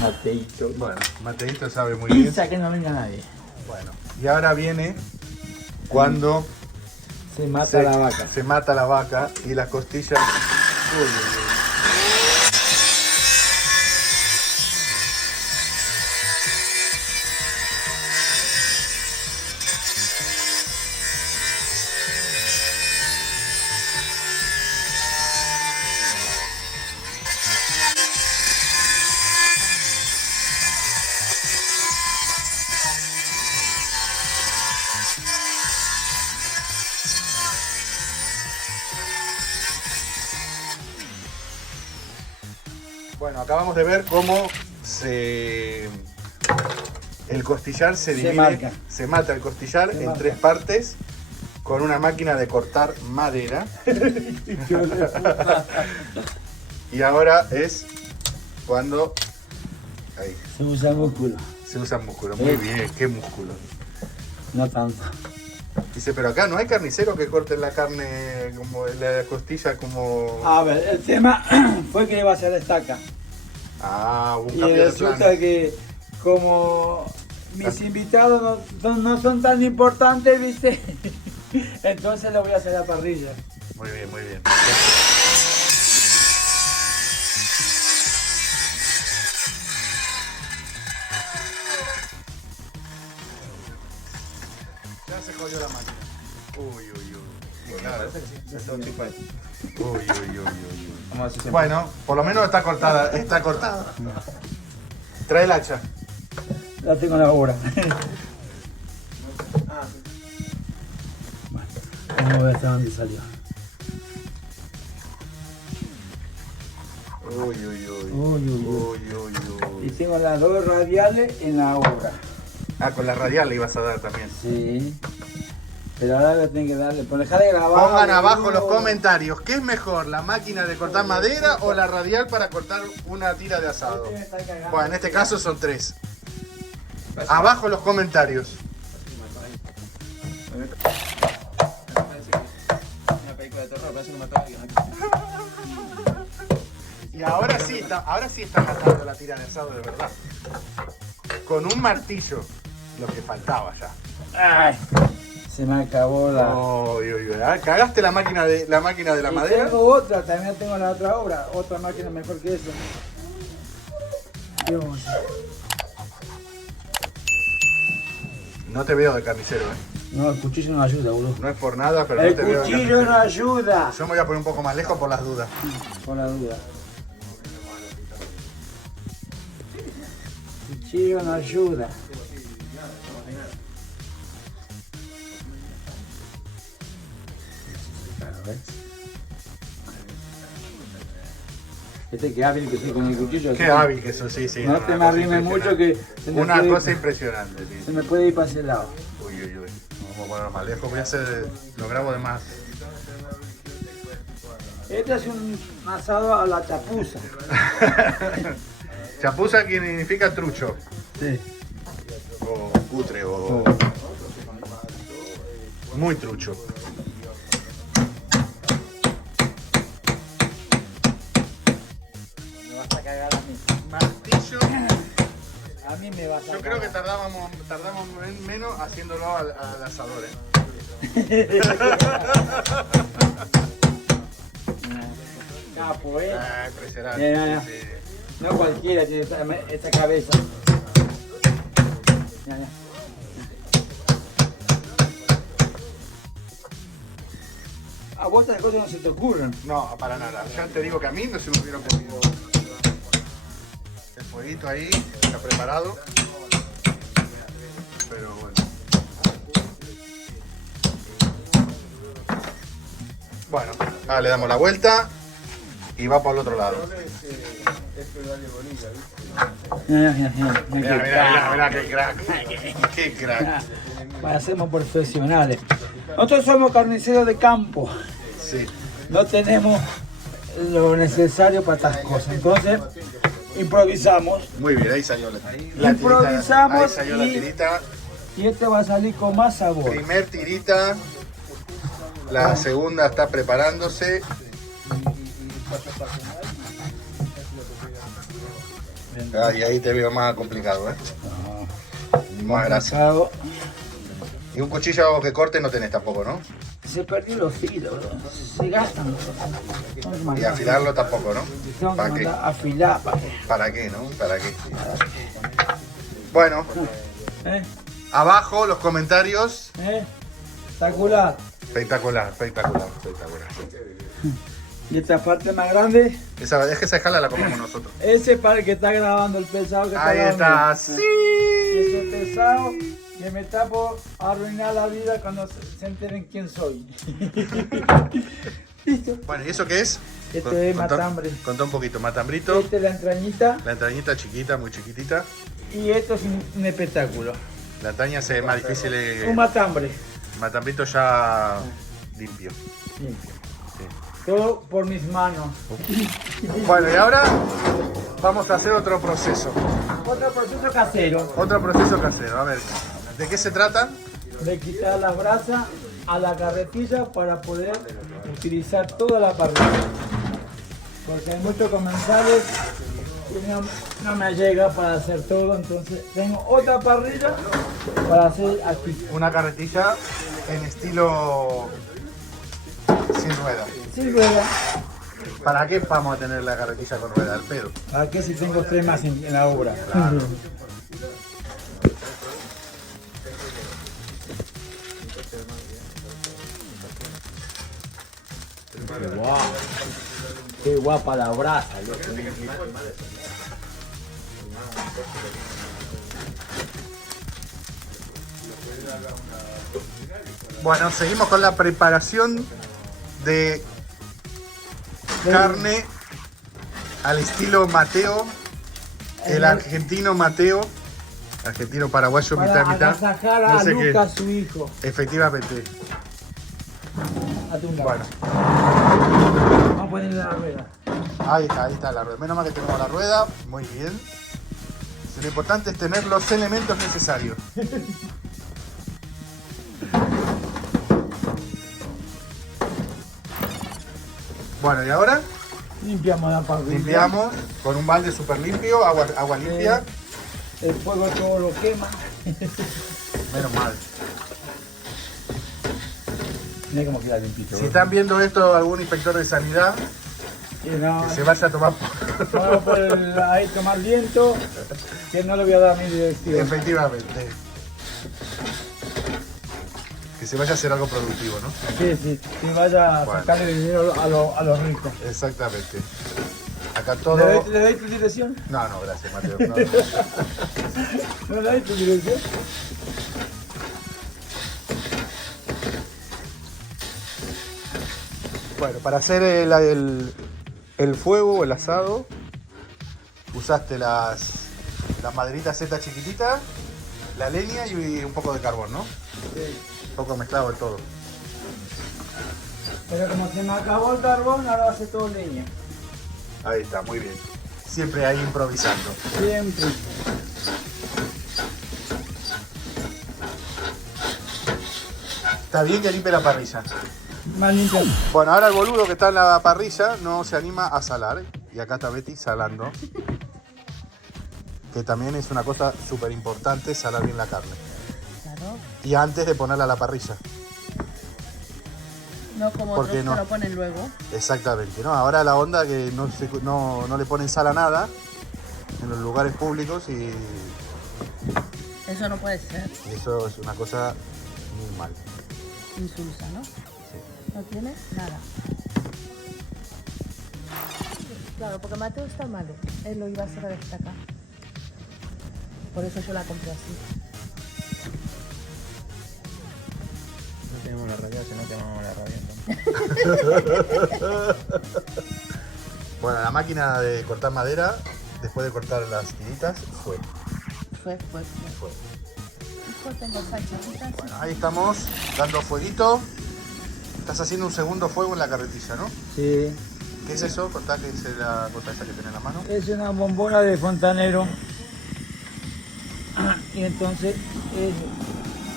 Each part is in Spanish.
Mateito. Bueno, Mateito sabe muy bien. Pizza que no venga nadie. Bueno, y ahora viene cuando Se mata la vaca. se mata la vaca y las costillas. Uy, uy, uy. Bueno, acabamos de ver cómo el costillar se divide, marca. se mata el costillar Se en marca. 3 partes con una máquina de cortar madera. Y ahora es cuando ahí, Se usa músculo. se usa músculo. Muy bien, qué músculo. No tanto. Dice, pero acá no hay carnicero que corte la carne como la costilla como... A ver, el tema fue que iba a ser la estaca. Ah, hubo un Y cambio de resulta plan. que como mis invitados no son tan importantes, ¿viste? Entonces lo voy a hacer a la parrilla. Muy bien, muy bien. Ya se jodió la máquina. Uy, uy, uy. Claro. Uy, uy, uy, uy. Vamos a ver si se Bueno, por lo menos está cortada, está cortada. Trae el hacha. La tengo en la obra. Vamos a ver hasta dónde salió. Uy, uy, uy. Uy, uy, uy. Uy, uy, Y uy. tengo las 2 radiales en la obra. Ah, con la radial le ibas a dar también. Sí. Pero ahora le tengo que darle. Por dejar de grabar. Pongan abajo boludo. los comentarios, ¿qué es mejor, la máquina de cortar madera o la radial para cortar una tira de asado? Este me está cagando. Bueno, en este caso son 3. Abajo los comentarios. Una película de terror, parece que mató a alguien. Y ahora sí está matando la tira de asado de verdad. Con un martillo, lo que faltaba ya. Ay, se me acabó la. Uy, uy, uy. Ah, ¿cagaste la máquina de la Y madera? tengo otra, también tengo la otra obra, otra máquina mejor que esa. ¿Qué vamos a hacer? No te veo de carnicero, No, el cuchillo no ayuda, boludo. No es por nada, pero El no te veo de cuchillo no carnicero. ayuda. Yo me voy a poner un poco más lejos por las dudas. Por la duda. El cuchillo no ayuda. Este que hábil que soy con el cuchillo. Qué hábil que eso, sí, sí. No una te me cosa arrimes mucho que Una cosa impresionante, sí. se me puede ir para ese lado. Uy, uy, uy. Vamos a ponerlo más lejos. Voy a hacer. Lo grabo de más. Este es un asado a la chapuza. Chapuza que significa trucho. Sí. O cutre, o. Muy trucho. Me vas a cagar a mí. Martillo. A mí me vas a Yo cagar. creo que tardamos menos haciéndolo al asador, Capo, Impresionante. Ya. Sí, sí. No cualquiera tiene esta cabeza. Ya. A vos estas cosas no se te ocurren. No, para nada. Ya te digo que a mí no se me hubiera ocurrido. El fueguito ahí, está preparado. Pero bueno. Bueno, ahora le damos la vuelta y va para el otro lado. Mira, Mira, qué crack. Qué crack. Hacemos profesionales. Nosotros somos carniceros de campo. Sí. No tenemos lo necesario para estas cosas. Entonces, improvisamos. Muy bien, ahí salió la tirita. Improvisamos Ahí salió la y- tirita. Y este va a salir con más sabor. Primer tirita. La segunda está preparándose. Y ahí te veo más complicado, ¿eh? Más grasa. Complicado. Y un cuchillo que corte no tenés tampoco, ¿no? Se perdió los filos, bro. Se gastan. Y afilarlo tampoco, ¿no? Tengo que ¿Para qué? mandar a afilar, ¿para qué? ¿Para qué, no? ¿Para qué? Bueno, ¿Eh? abajo los comentarios. ¿Eh? Espectacular. Espectacular, espectacular, espectacular. Y esta parte más grande, Esa, es que esa escala la comemos nosotros. ese para el que está grabando el pesado que está Ahí grabando. está, sí. Ese pesado que me está por arruinar la vida cuando se enteren quién soy. ¿Listo? Bueno, ¿y eso qué es? Este es matambre. Contá un poquito, matambrito. Esta es la entrañita La entrañita chiquita, muy chiquitita. y esto es un espectáculo. La entraña se ve más difícil. Un matambre. Matambrito ya limpio. Limpio. Sí. Todo por mis manos. Bueno, y ahora vamos a hacer otro proceso. Otro proceso casero. Otro proceso casero. A ver, ¿de qué se trata? De quitar las brasas a la carretilla para poder utilizar toda la parrilla. Porque hay muchos comensales y no me llega para hacer todo, entonces tengo otra parrilla para hacer aquí. Una carretilla en estilo sin rueda. Sin rueda. ¿Para qué vamos a tener la carretilla con rueda? Al pedo. ¿Para qué si tengo tres más en la obra? Claro. Qué guapa. Qué guapa la brasa, loco. Bueno, seguimos con la preparación de carne al estilo Mateo, el argentino Mateo, argentino paraguayo, Para mitad, mitad. agasajar a No sé qué. Lucas, su hijo. Efectivamente. Hazte un lado. Bueno, Vamos a ponerle la rueda. ahí está la rueda. Menos mal que tenemos la rueda, muy bien. Lo importante es tener los elementos necesarios. Bueno, y ahora Limpiamos la parrilla. limpiamos con un balde súper limpio, agua limpia. El fuego todo lo quema. Menos mal. Mira cómo queda limpito. Si están viendo esto algún inspector de sanidad, Y no, que se vaya a tomar. vamos por ahí tomar viento, que no le voy a dar mi dirección. Efectivamente. Que se vaya a hacer algo productivo, ¿no? Sí, sí, que vaya a Bueno. sacarle dinero a los ricos. Exactamente. Acá todo. ¿Le doy tu dirección? No, no, gracias, Mateo. No. ¿No le doy tu dirección? Bueno, para hacer el fuego o el asado, usaste las maderitas estas chiquititas, la leña y un poco de carbón, ¿no? Sí. Un poco mezclado de todo. Pero como se me acabó el carbón, ahora va a ser todo leña. Ahí está, muy bien. Siempre ahí improvisando. Siempre. Está bien que limpie la parrilla. Más limpio. Bueno, ahora el boludo que está en la parrilla no se anima a salar. Y acá está Betty salando. Que también es una cosa súper importante, salar bien la carne. Claro. Y antes de ponerla a la parrilla. No como ¿Por otros qué no? que lo ponen luego. Exactamente, ¿no? Ahora la onda que no le ponen sal a nada en los lugares públicos y Eso no puede ser. eso es una cosa muy mal. Insulsa, ¿no? No tiene nada. Claro, porque Mateo está malo. Él lo iba a hacer desde acá. Por eso yo la compré así. No tenemos la radio, si no tenemos la radio. Bueno, la máquina de cortar madera, después de cortar las tiritas, fue. Fue. Hijo, tengo salchichitas. Bueno, ahí estamos, dando fueguito. Estás haciendo un segundo fuego en la carretilla, ¿no? Sí. ¿Qué es eso? Contá qué es la cosa esa que tiene en la mano. Es una bombona de fontanero. Y entonces es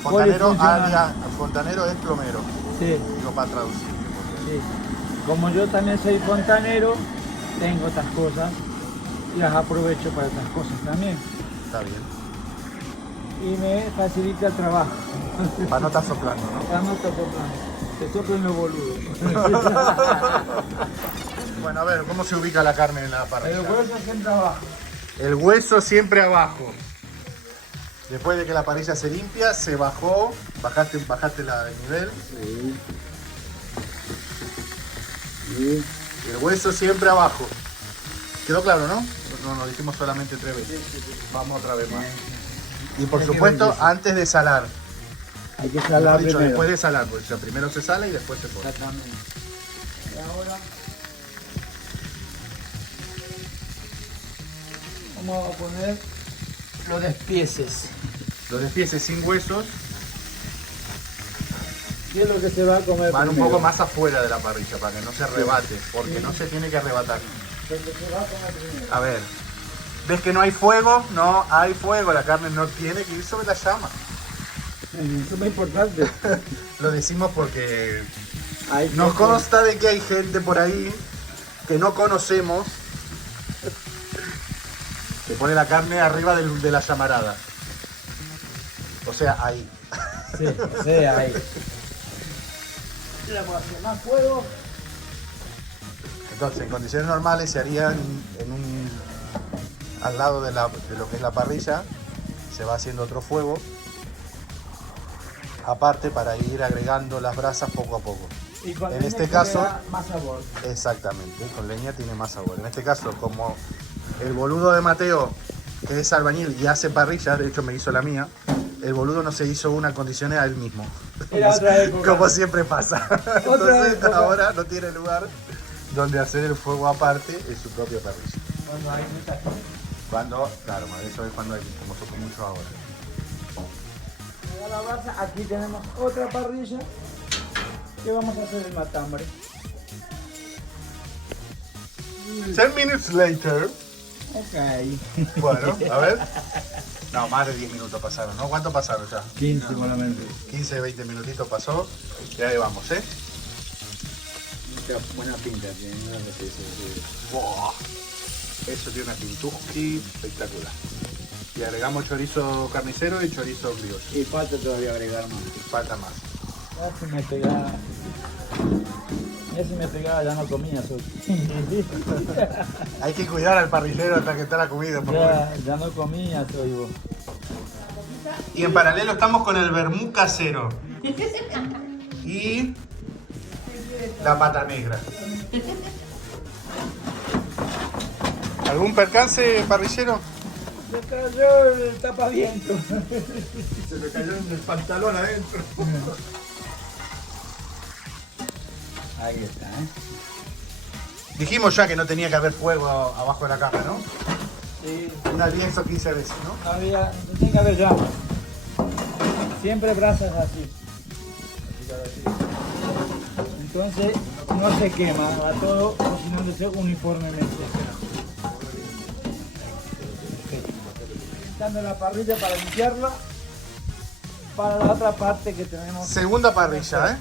Fontanero, polifuncional. fontanero es plomero, Sí, digo para traducir. sí. Como yo también soy fontanero, tengo otras cosas y las aprovecho para otras cosas también. Está bien. Y me facilita el trabajo. Para no estar soplando, ¿no? Ya no está soplando. Te soplen los boludos. Bueno, a ver, ¿cómo se ubica la carne en la parrilla? El hueso siempre abajo. El hueso siempre abajo. Después de que la parrilla se limpia, se bajó, bajaste la de nivel. Sí. Y el hueso siempre abajo. ¿Quedó claro, no? No, lo dijimos solamente 3 veces. Vamos otra vez más. Y por supuesto, antes de salar. Hay que Mejor salar dicho, primero. después de salar, pues ya primero se sala y después se pone. Exactamente. Y ahora vamos a poner los despieces. Los despieces sin huesos ¿Qué es lo que se va a comer van un primero? poco más afuera de la parrilla para que no se arrebate, porque no se tiene que arrebatar. Lo que se va a comer primero. A ver, ¿ves que no hay fuego? No hay fuego, la carne no tiene que ir sobre la llama. Eso es muy importante. Lo decimos porque Hay nos que- consta de que hay gente por ahí que no conocemos que pone la carne arriba de la llamarada. O sea, ahí. Sí, sí, ahí. Le vamos a hacer más fuego. Entonces, en condiciones normales se haría al lado de lo que es la parrilla, se va haciendo otro fuego, aparte para ir agregando las brasas poco a poco. Y con En leña este que caso- le da más sabor. Exactamente, con leña tiene más sabor. En este caso, como el boludo de Mateo, que es albañil y hace parrillas, de hecho me hizo la mía, el boludo no se hizo una condiciones a él mismo. Era otra época. Como siempre pasa. Entonces época. ahora no tiene lugar donde hacer el fuego aparte en su propia parrilla. Cuando hay mucha gente. Cuando, claro, eso es cuando hay, como toco mucho ahora. Me da la brasa. Aquí tenemos otra parrilla que vamos a hacer el matambre. 10 minutes later. Ok. Bueno, a ver. No, más de 10 minutos pasaron, ¿no? ¿Cuánto pasaron ya? 15 solamente. 15, 20 minutitos pasó. Y ahí vamos, ¿eh? Buena pinta tiene, no sé si Wow. Eso tiene una pintuski espectacular. Y agregamos chorizo carnicero y chorizo brioche. Y falta todavía agregar más. Falta más. Ya si me pegaba. Ya si me pegaba ya no comía. Hay que cuidar al parrillero hasta que está la comida, por favor. Ya no comía, soy vos. Y en paralelo estamos con el vermú casero. Y la pata negra. ¿Algún percance, parrillero? Se cayó el tapaviento. Se me cayó en el pantalón adentro. Ahí está, ¿eh? Dijimos ya que no tenía que haber fuego abajo de la caja, ¿no? Sí, Unas 10 o 15 veces, ¿no? había, no tiene que haber llamas. Siempre brasas así. Entonces no se quema, va todo cocinándose uniformemente. Quitando la parrilla para limpiarla. Para la otra parte que tenemos. Segunda parrilla, ¿eh?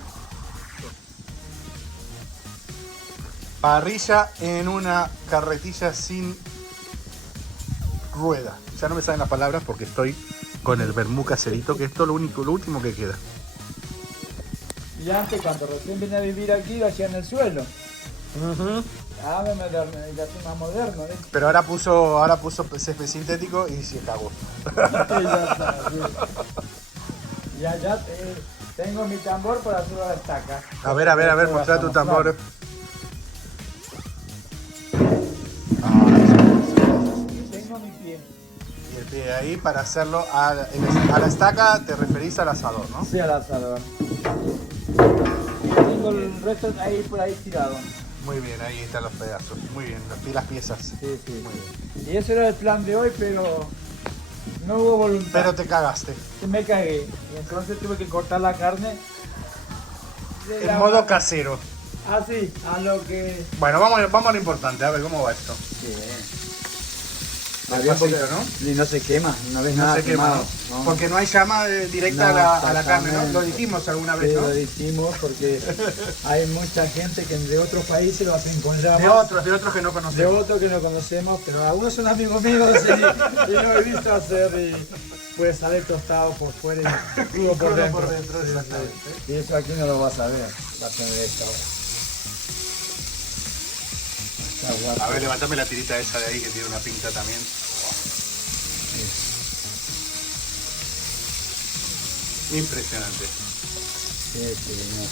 Parrilla en una carretilla sin rueda. Ya no me salen las palabras porque estoy con el vermú caserito, que esto es lo último que queda. Y antes, cuando recién vine a vivir aquí, lo hacía en el suelo. Ahora ya soy más moderno, ¿eh? Pero ahora puso césped sintético y se cagó. Ya está, sí. Ya tengo mi tambor para hacer la estaca. A ver, mostrá tu tambor. Tengo mi pie. Y el pie ahí para hacerlo a la estaca, te referís al asador, ¿no? Sí, al asador. Tengo el resto ahí por ahí tirado. Muy bien, ahí están los pedazos. Muy bien, las piezas. Sí, sí. Muy bien. Y ese era el plan de hoy, pero no hubo voluntad. Pero te cagaste. Me cagué. Y entonces tuve que cortar la carne. de En la- modo casero. Así, a lo que... Bueno, vamos a lo importante, a ver cómo va esto. Sí, Despacito, ¿no? Y no se quema, no ves No nada se quema, quemado. ¿no? Porque no hay llama directa No, a la carne, ¿no? exactamente. Lo dijimos alguna vez, Sí, ¿no? lo dijimos porque hay mucha gente que de otros países lo hacen con llama. De otros que no De conocemos. otros que no conocemos, pero algunos son amigos míos y no he visto hacer y puede salir tostado por fuera y crudo por crudo dentro. por dentro, Sí, exactamente. sí. Y eso aquí no lo vas a ver, va a tener esta ahora. Está guapo. A ver, levantame la tirita esa de ahí que tiene una pinta también. Impresionante. Sí, sí, no.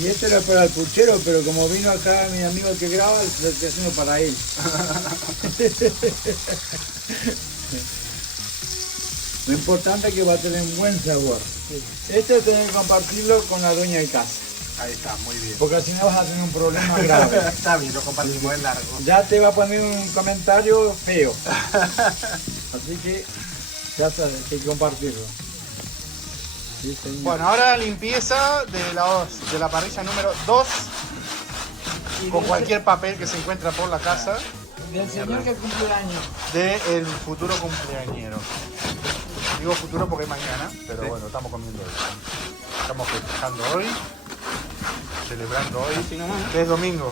Y este era para el puchero, pero como vino acá mi amigo que graba, lo estoy haciendo para él. Lo importante es que va a tener un buen sabor. Este tenés que compartirlo con la dueña de casa, Ahí está, muy bien. porque si no vas a tener un problema grave. Está bien, lo compartimos, es largo. Ya te va a poner un comentario feo. Así que ya sabes, hay que compartirlo. Sí, señor. Bueno, ahora limpieza de la parrilla número 2 con cualquier papel que se encuentra por la casa Del señor que cumple el año. del futuro cumpleañero. Digo futuro porque es mañana, pero bueno, estamos comiendo hoy. Estamos festejando hoy, celebrando hoy, que es domingo.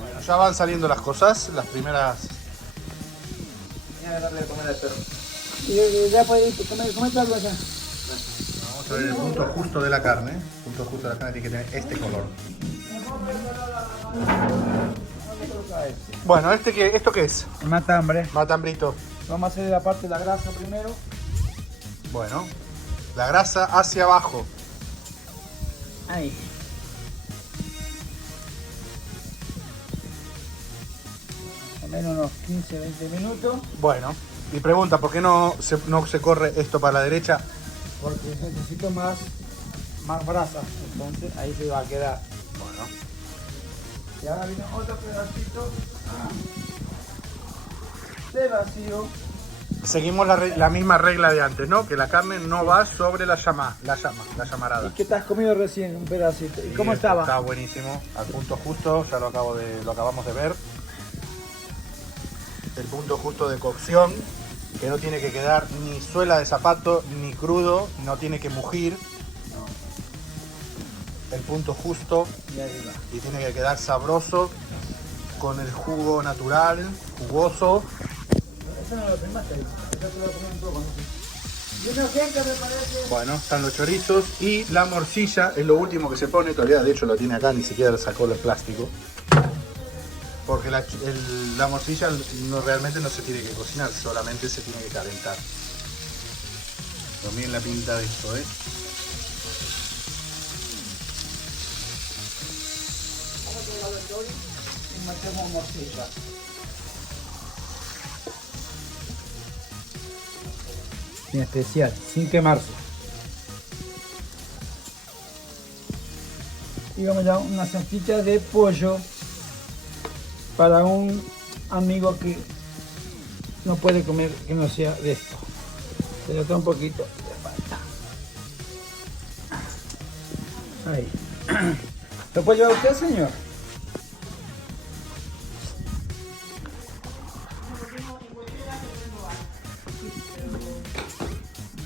Bueno, ya van saliendo las cosas, las primeras. Voy a darle de comer al perro. Y ya puedes comer algo allá. Vamos a ver el punto justo de la carne. El punto justo de la carne tiene que tener este color. Bueno, ¿esto qué es? Matambre. Matambrito. Vamos a hacer la parte de la grasa primero. Bueno, la grasa hacia abajo. Ahí. Al menos unos 15-20 minutos. Bueno, y pregunta, ¿por qué no se corre esto para la derecha? Porque necesito más brasa. Entonces ahí se va a quedar. Bueno, Y ahora viene otro pedacito de vacío. seguimos la misma regla de antes, ¿no? Que la carne no va sobre la llamarada. ¿Y qué te has comido recién? Un pedacito. ¿Y cómo esto estaba? Está buenísimo, al punto justo, ya lo acabamos de ver. El punto justo de cocción, que no tiene que quedar ni suela de zapato, ni crudo, no tiene que mugir. El punto justo Y ahí va. y tiene que quedar sabroso, con el jugo natural, jugoso. Eso no lo primaste. Eso te lo comen un poco. Y una gente me parece. Bueno, están los chorizos y la morcilla es lo último que se pone, todavía de hecho lo tiene acá, ni siquiera sacó el plástico. Porque la morcilla realmente no se tiene que cocinar, solamente se tiene que calentar. Pero miren la pinta de esto, ¿eh? Y metemos morcilla. En especial, sin quemarse. Y vamos a una salchicha de pollo para un amigo que no puede comer que no sea de esto. Se le da un poquito de falta. Ahí. ¿Lo puede llevar usted, señor?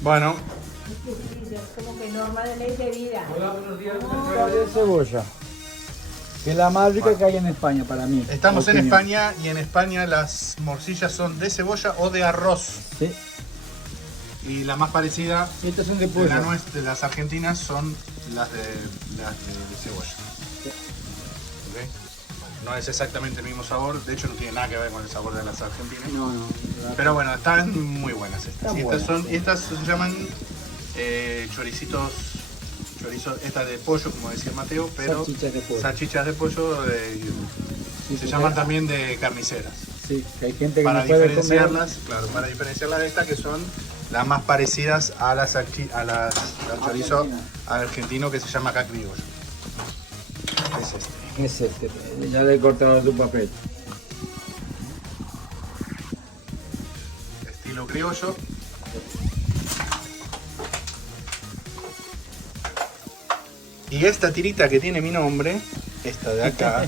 Bueno, Como que norma de ley de vida. De cebolla. Que es la más rica que hay en España para mí. estamos en Opinión. España y en España las morcillas son de cebolla o de arroz. Sí. Y la más parecida Y estas son de de, pollo. de las argentinas son las de cebolla. ¿Ok? No es exactamente el mismo sabor, de hecho no tiene nada que ver con el sabor de las argentinas. No, no. Pero bueno, están muy buenas estas. Están Y buenas. estas se llaman chorizo esta de pollo, como decía Mateo, pero Salchichas de pollo. salchichas de pollo Sí, se sí, llaman sí. también de carniceras. Sí, que hay gente que Para no puede diferenciarlas, claro, para diferenciarlas de estas que son las más parecidas a las al chorizo Argentina. argentino que se llama acá criollo. Es este. comer. Es este. Ya le he cortado tu papel. Estilo criollo. Y esta tirita que tiene mi nombre, esta de acá,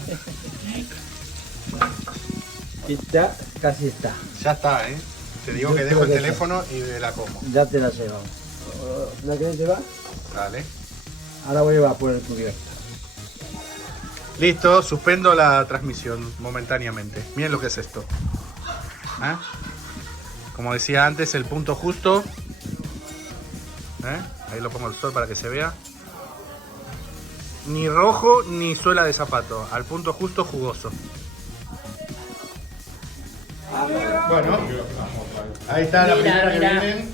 Ya casi está. ya está, ¿eh? Te digo que dejo el teléfono y me la como. Ya te la llevamos. ¿La querés llevar? Dale. Ahora voy a llevar por el cubierto. Listo, suspendo la transmisión momentáneamente. Miren lo que es esto. ¿Eh? Como decía antes, el punto justo. ¿Eh? Ahí lo pongo al sol para que se vea. Ni rojo ni suela de zapato. Al punto justo, jugoso. Bueno, ahí está la primera que vienen.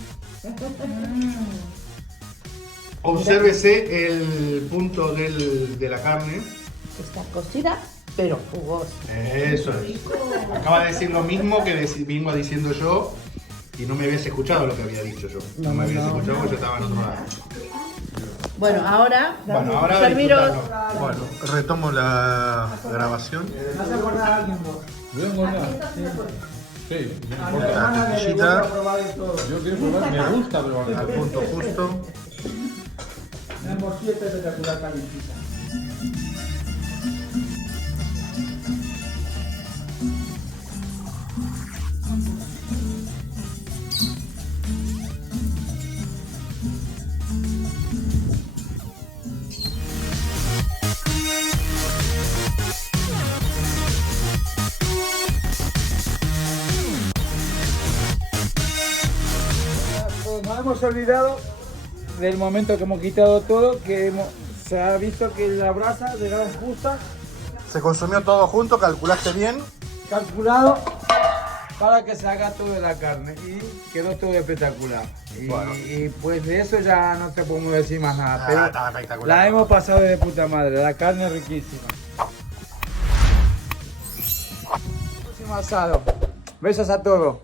Obsérvese el punto de la carne. Está cocida, pero jugosa. Eso es. Acaba de decir lo mismo que vengo diciendo yo y no me habías escuchado lo que había dicho yo. No me habías escuchado porque yo estaba en otro lado. Bueno, ahora, Bueno, ahora serviros. disfrutarlo. Bueno, retomo la grabación. ¿Vas a acordar a alguien vos? ¿Voy a engordar? Sí, no A mi importa. hermana que le tortillita. gusta probar de todo. Yo quiero probar, me gusta probar. Al punto justo. Una morcilla espectacular calientita. Nos hemos olvidado del momento que hemos quitado todo, se ha visto que la brasa llegaba justa, Se consumió todo junto, calculaste bien. calculado para que se haga toda la carne y quedó todo espectacular. Y, Bueno. y pues de eso ya no te podemos decir más nada, pero Estaba espectacular. la hemos pasado de puta madre, la carne es riquísima. Próximo asado. Besos a todos.